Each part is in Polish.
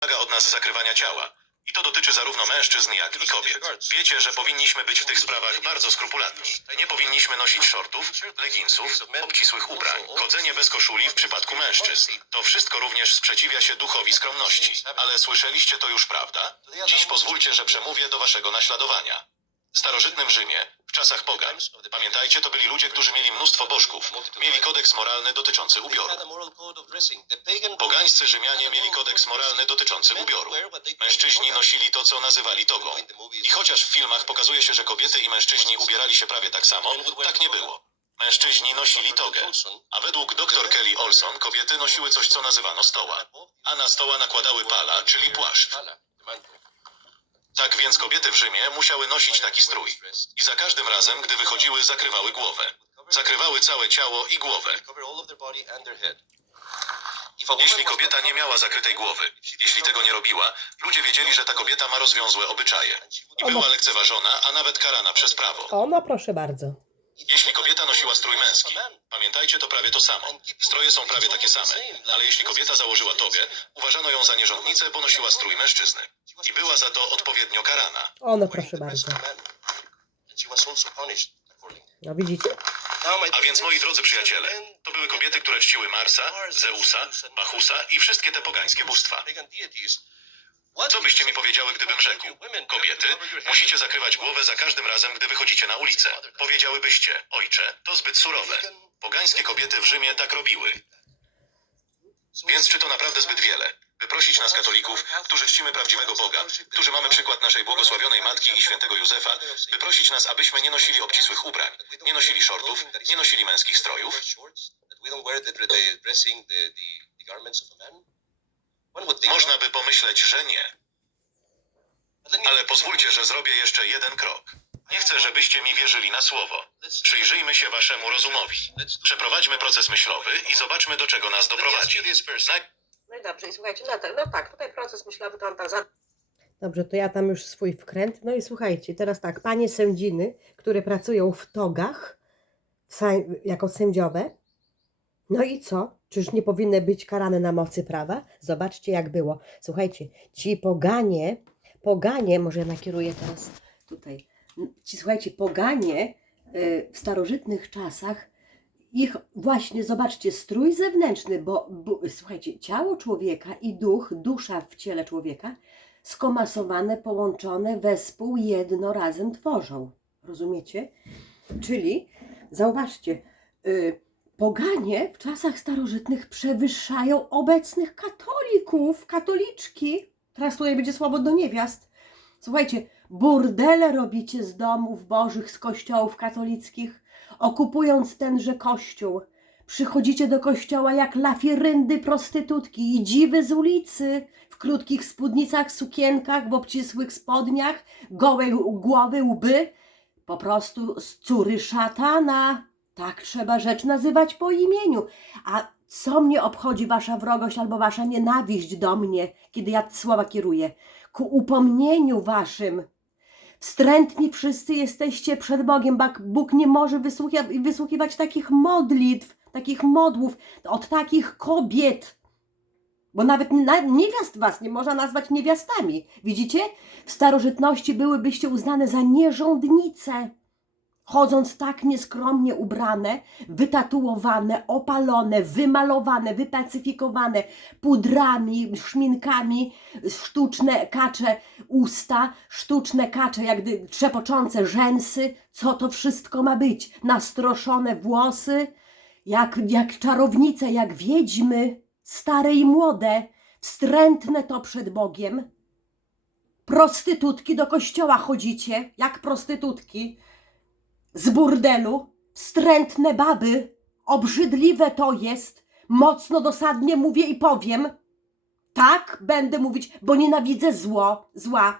wymaga od nas zakrywania ciała. I to dotyczy zarówno mężczyzn, jak i kobiet. Wiecie, że powinniśmy być w tych sprawach bardzo skrupulatni. Nie powinniśmy nosić shortów, leginsów, obcisłych ubrań, chodzenie bez koszuli w przypadku mężczyzn. To wszystko również sprzeciwia się duchowi skromności. Ale słyszeliście to już, prawda? Dziś pozwólcie, że przemówię do waszego naśladowania. W starożytnym Rzymie, w czasach pogań, pamiętajcie, to byli ludzie, którzy mieli mnóstwo bożków. Mieli kodeks moralny dotyczący ubioru. Pogańscy Rzymianie mieli kodeks moralny dotyczący ubioru. Mężczyźni nosili to, co nazywali togą. I chociaż w filmach pokazuje się, że kobiety i mężczyźni ubierali się prawie tak samo, tak nie było. Mężczyźni nosili togę, a według dr Kelly Olson kobiety nosiły coś, co nazywano stoła. A na stoła nakładały pala, czyli płaszcz. Tak więc kobiety w Rzymie musiały nosić taki strój. I za każdym razem, gdy wychodziły, zakrywały głowę. Zakrywały całe ciało i głowę. Jeśli kobieta nie miała zakrytej głowy, jeśli tego nie robiła, ludzie wiedzieli, że ta kobieta ma rozwiązłe obyczaje. I była lekceważona, a nawet karana przez prawo. O, no proszę bardzo. Jeśli kobieta nosiła strój męski, pamiętajcie, to prawie to samo. Stroje są prawie takie same, ale jeśli kobieta założyła togę, uważano ją za nierządnicę, bo nosiła strój mężczyzny. I była za to odpowiednio karana. O, no proszę bardzo. No widzicie? A więc, moi drodzy przyjaciele, to były kobiety, które czciły Marsa, Zeusa, Bachusa i wszystkie te pogańskie bóstwa. Co byście mi powiedziały, gdybym rzekł? Kobiety, musicie zakrywać głowę za każdym razem, gdy wychodzicie na ulicę. Powiedziałybyście, ojcze, to zbyt surowe. Pogańskie kobiety w Rzymie tak robiły. Więc czy to naprawdę zbyt wiele? By prosić nas, katolików, którzy czcimy prawdziwego Boga, którzy mamy przykład naszej błogosławionej Matki i świętego Józefa, by prosić nas, abyśmy nie nosili obcisłych ubrań, nie nosili shortów, nie nosili męskich strojów? Można by pomyśleć, że nie. Ale pozwólcie, że zrobię jeszcze jeden krok. Nie chcę, żebyście mi wierzyli na słowo. Przyjrzyjmy się waszemu rozumowi. Przeprowadźmy proces myślowy i zobaczmy, do czego nas doprowadzi. Naj- No i dobrze, i słuchajcie, no tak, no tak, tutaj proces myślowy to on tak za... Dobrze, to ja tam już swój wkręt. No i słuchajcie, teraz tak, panie sędziny, które pracują w togach w jako sędziowe, no i co? Czyż nie powinny być karane na mocy prawa? Zobaczcie, jak było. Słuchajcie, ci poganie, poganie, może ja nakieruję teraz tutaj. Ci, słuchajcie, poganie y, w starożytnych czasach, ich właśnie, zobaczcie, strój zewnętrzny, bo, bo słuchajcie, ciało człowieka i duch, dusza w ciele człowieka, skomasowane, połączone wespół jedno razem tworzą. Rozumiecie? Czyli, zauważcie, y, poganie w czasach starożytnych przewyższają obecnych katolików, katoliczki. Teraz tutaj będzie słowo do niewiast. Słuchajcie, burdele robicie z domów bożych, z kościołów katolickich, okupując tenże kościół. Przychodzicie do kościoła jak lafiryndy prostytutki i dziwy z ulicy, w krótkich spódnicach, sukienkach, w obcisłych spodniach, gołe głowy, łby. Po prostu z córy szatana. Tak trzeba rzecz nazywać po imieniu. A co mnie obchodzi wasza wrogość albo wasza nienawiść do mnie, kiedy ja słowa kieruję? Ku upomnieniu waszym. Wstrętni wszyscy jesteście przed Bogiem. Bóg nie może wysłuchiwać takich modlitw, takich modłów od takich kobiet. Bo nawet na, niewiast was nie można nazwać niewiastami. Widzicie? W starożytności byłybyście uznane za nierządnice. Chodząc tak nieskromnie ubrane, wytatuowane, opalone, wymalowane, wypacyfikowane pudrami, szminkami, sztuczne kacze usta, sztuczne kacze, jak gdy trzepoczące rzęsy, co to wszystko ma być? Nastroszone włosy, jak, jak czarownice, jak wiedźmy, stare i młode, wstrętne to przed Bogiem. Prostytutki do kościoła chodzicie, jak prostytutki, z burdelu, wstrętne baby, obrzydliwe to jest, mocno dosadnie mówię i powiem. Tak będę mówić, bo nienawidzę zło, zła,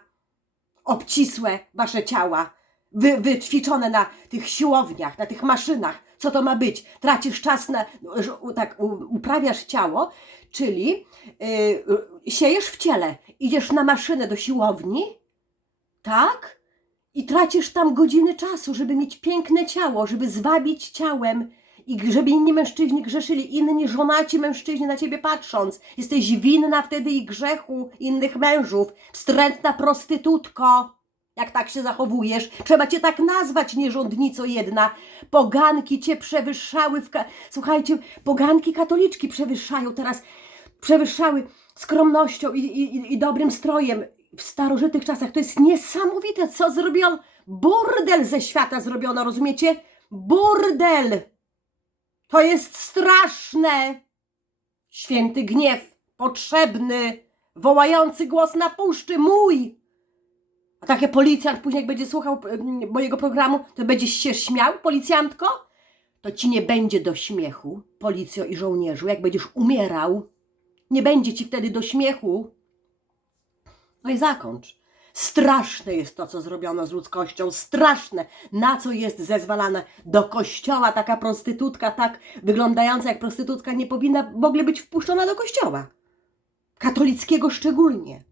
obcisłe wasze ciała, wy, wyćwiczone na tych siłowniach, na tych maszynach. Co to ma być? Tracisz czas na, tak, uprawiasz ciało, czyli yy, siejesz w ciele, idziesz na maszynę do siłowni, tak? I tracisz tam godziny czasu, żeby mieć piękne ciało, żeby zwabić ciałem i żeby inni mężczyźni grzeszyli, inni żonaci mężczyźni na ciebie patrząc. Jesteś winna wtedy ich grzechu innych mężów. Wstrętna prostytutko. Jak tak się zachowujesz, trzeba cię tak nazwać, nierządnico jedna. Poganki cię przewyższały w. Słuchajcie, poganki katoliczki przewyższają teraz, przewyższały skromnością i, i, i dobrym strojem w starożytnych czasach. To jest niesamowite, co zrobił burdel ze świata zrobiono, rozumiecie? Burdel! To jest straszne! Święty gniew, potrzebny, wołający głos na puszczy, mój! A takie policjant później jak będzie słuchał mojego programu, to będziesz się śmiał, policjantko? To ci nie będzie do śmiechu, policjo i żołnierzu, jak będziesz umierał. Nie będzie ci wtedy do śmiechu. No i zakończ. Straszne jest to, co zrobiono z ludzkością. Straszne. Na co jest zezwalane do kościoła taka prostytutka, tak wyglądająca jak prostytutka, nie powinna w ogóle być wpuszczona do kościoła. Katolickiego szczególnie.